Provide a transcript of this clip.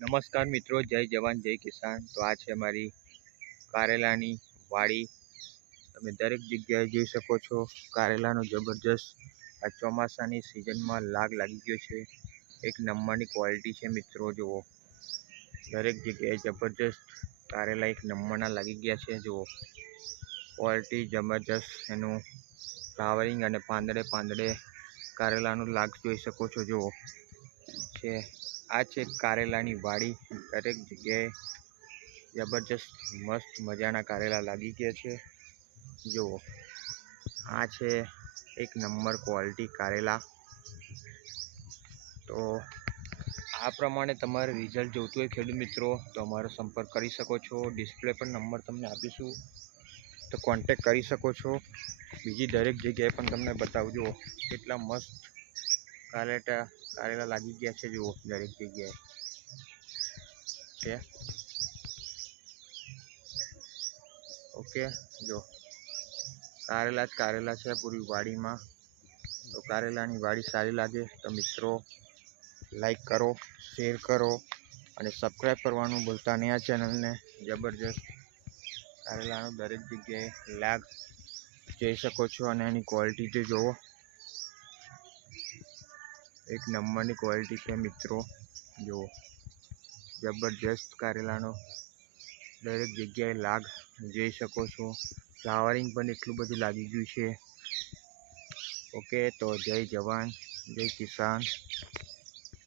નમસ્કાર મિત્રો, જય જવાન જય કિસાન। તો આ છે મારી કારેલાની વાડી। તમે દરેક જગ્યાએ જોઈ શકો છો કારેલાનો જબરજસ્ત આ ચોમાસાની સિઝનમાં લાગી ગયો છે। એક નંબરની ક્વોલિટી છે મિત્રો, જુઓ દરેક જગ્યાએ જબરજસ્ત કારેલા એક નંબરના લાગી ગયા છે। જુઓ ક્વોલિટી જબરજસ્ત, એનું ફ્લાવરિંગ અને પાંદડે કારેલાનું લાગ જોઈ શકો છો। જુઓ છે આ છે કારેલાની વાડી। દરેક જગ્યાએ જબરજસ્ત મસ્ત મજાના કારેલા લાગી ગયા છે। જુઓ આ છે એક નંબર ક્વોલિટી કારેલા। તો આ પ્રમાણે તમારે રિઝલ્ટ જોઈતું હોય ખેડૂત મિત્રો તો અમારો સંપર્ક કરી શકો છો। ડિસ્પ્લે પર નંબર તમને આપીશું તો કોન્ટેક કરી શકો છો। બીજી દરેક જગ્યાએ પણ તમને બતાવજો કેટલા મસ્ત કારેલા લાગી ગયા છે। જુઓ દરેક જગ્યાએ છે ઓકે। જો કારેલા જ કારેલા છે પૂરી વાડીમાં। તો કારેલાની વાડી સારી લાગે તો મિત્રો લાઈક કરો, શેર કરો અને સબસ્ક્રાઈબ કરવાનું ભૂલતા નહીં આ ચેનલને। જબરજસ્ત કારેલાનો દરેક જગ્યાએ લાગ જોઈ શકો છો અને એની ક્વોલિટી જે જુઓ એક નંબરની ક્વોલિટી છે મિત્રો। જુઓ જબરજસ્ત કારેલાનો દરેક જગ્યાએ લાગ જોઈ શકો છો। ફ્લાવરિંગ પણ એટલું બધું લાગી ગયું છે। ઓકે, તો જય જવાન જય કિસાન।